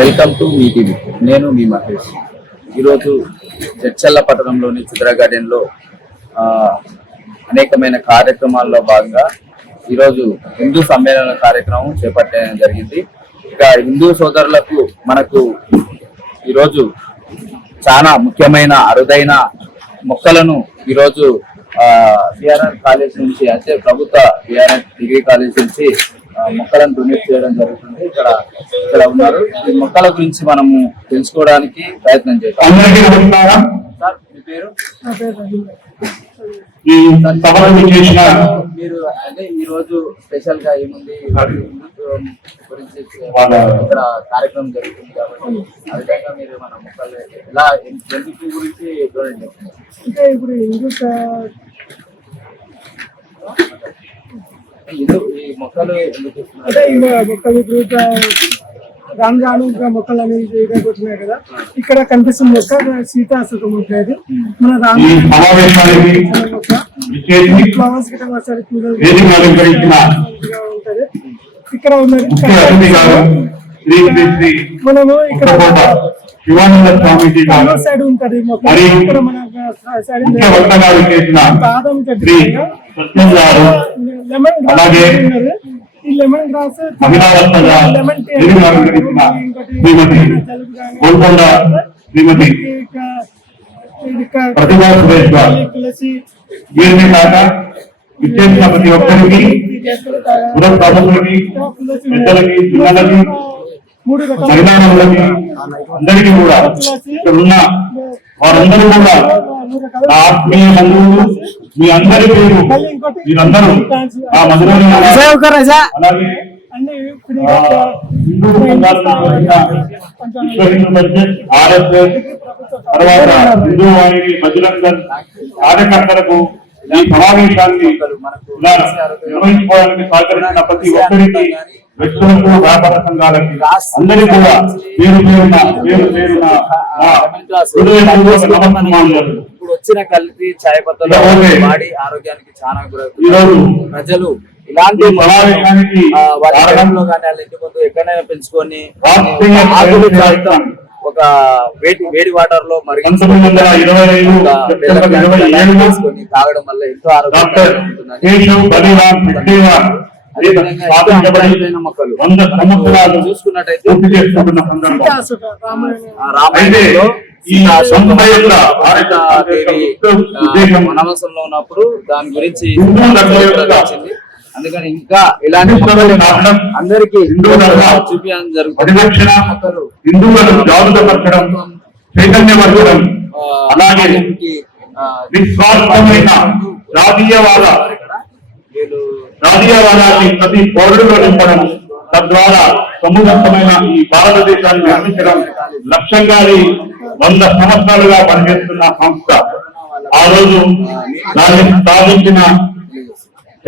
Welcome to me TV. నేను మీ మహేష్. ఈరోజు జడ్చర్ల పట్టణంలోని చిత్ర గార్డెన్లో అనేకమైన కార్యక్రమాల్లో భాగంగా ఈరోజు హిందూ సమ్మేళన కార్యక్రమం చేపట్టడం జరిగింది. ఇక హిందూ సోదరులకు మనకు ఈరోజు చాలా ముఖ్యమైన అరుదైన మొక్కలను ఈరోజు బిఆర్ఆర్ కాలేజ్ నుంచి, అంటే ప్రభుత్వ బిఆర్ఆర్ డిగ్రీ కాలేజ్ నుంచి మొక్కలను డొనేట్ చేయడం జరుగుతుంది. ఇక్కడ ఉన్నారు. ఈ మొక్కల గురించి మనము తెలుసుకోవడానికి ప్రయత్నం చేస్తాం. సార్, మీ పేరు? మీరు అంటే ఈ రోజు స్పెషల్ గా ఏముంది గురించి ఇక్కడ కార్యక్రమం జరుగుతుంది కాబట్టి ఆ విధంగా మీరు మన మొక్కలు ఎలా ఎందుకు గురించి డొనేట్ చేస్తున్నారు? అంటే ఇప్పుడు ఈ మొక్కలు ఎందుకు అంటే ఈ మొక్కలు ఇప్పుడు రాను రాను ఇంకా మొక్కలు అనేవి ఇదైపోతున్నాయి కదా. ఇక్కడ కనిపిస్తున్న మొక్క సీతాశోక మొక్క. ఇది మన రాను మొక్క ఫ్లవర్స్ గిట్ట వస్తాయి, పూజలు ఉంటది. ఇక్కడ ఉన్నది మనము ఇక్కడ సైడ్ ఉంటది మొక్క. ఇక్కడ మన సైడ్ బాదం చెట్టు, లెమన్ గ్రాస్, ఈ లెమన్ గ్రాస్ లెమన్ తులసి ఇచ్చేసిన ప్రతి ఒక్కరికి పెద్దలకి పిల్లలకి మహిళలకి అందరికీ కూడా ఇక్కడ ఉన్న వారందరూ కూడా నా ఆత్మీయ బంధువులు, మీ అందరి పేరు మీరందరూ ఆ మధురమైన అలాగే హిందూ విశ్వ హిందూ పరిషత్, ఆర్ఎస్ఎస్, తర్వాత హిందూ వాహిని, బజరంగ దళ్ కార్యకర్తలకు ఈ సమావేశాన్ని నిర్వహించుకోవడానికి సహకరించిన ప్రతి ఒక్కరికి, వ్యక్తులకు, వ్యాపార సంఘాలకి అందరికీ కూడా ఇప్పుడు వచ్చిన కల్తీ చాయ్ పత్తులు వాడి ఆరోగ్యానికి చాలా ఈరోజు ప్రజలు ఇలాంటి సమావేశానికి వాతావరణంలో కానీ వాళ్ళ ఇంటి ముందు ఎక్కడైనా పెంచుకొని ఒక వేడి వాటర్ లో మరి తాగడం వల్ల ఎంతో ఆరోగ్యం మొక్కలు చూసుకున్నట్టయితే రామాయణంలో వనవాసంలో ఉన్నప్పుడు దాని గురించి వచ్చింది. అందుకని ఇంకా ఇలాంటి అందరికి చూపించడం జరుగుతుంది. హిందువులను జాగృతపరచడం, చైతన్యపరచడం, అలాగే నిస్వార్థమైన రాజీయవాదాన్ని ప్రతి పౌరుడిలో నింపడం, తద్వారా సమున్నతమైన ఈ భారతదేశాన్ని నిర్మించడం లక్ష్యంగా 100 సంవత్సరాలుగా పనిచేస్తున్న సంస్థ. ఆ రోజు దాన్ని స్థాపించిన